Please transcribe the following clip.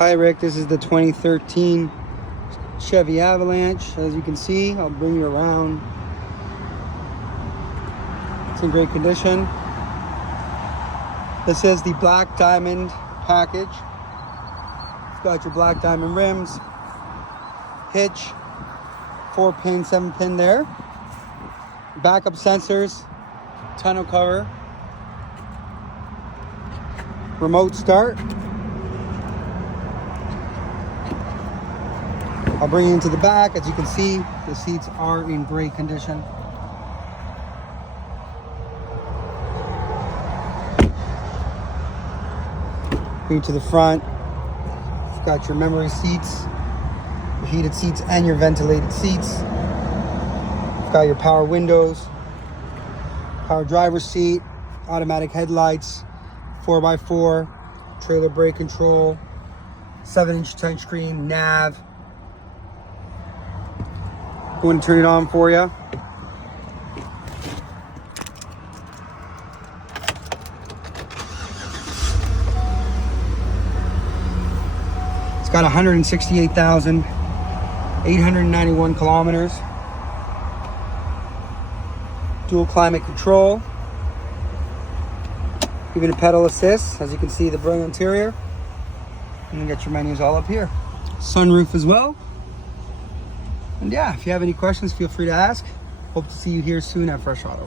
Hi Rick, this is the 2013 Chevy Avalanche. As you can see, I'll bring you around. It's in great condition. This is the black diamond package. It's got your black diamond rims, hitch, 4-pin, 7-pin there, backup sensors, tonneau cover, remote start. I'll bring you into the back. As you can see, the seats are in great condition. Bring you to the front. You've got your memory seats, your heated seats and your ventilated seats. You've got your power windows, power driver's seat, automatic headlights, 4x4, trailer brake control, 7-inch touchscreen, nav. Going to turn it on for you. It's got 168,891 kilometers. Dual climate control. Even a pedal assist. As you can see, the brilliant interior. And you get your menus all up here. Sunroof as well. And yeah, if you have any questions, feel free to ask. Hope to see you here soon at Fresh Auto.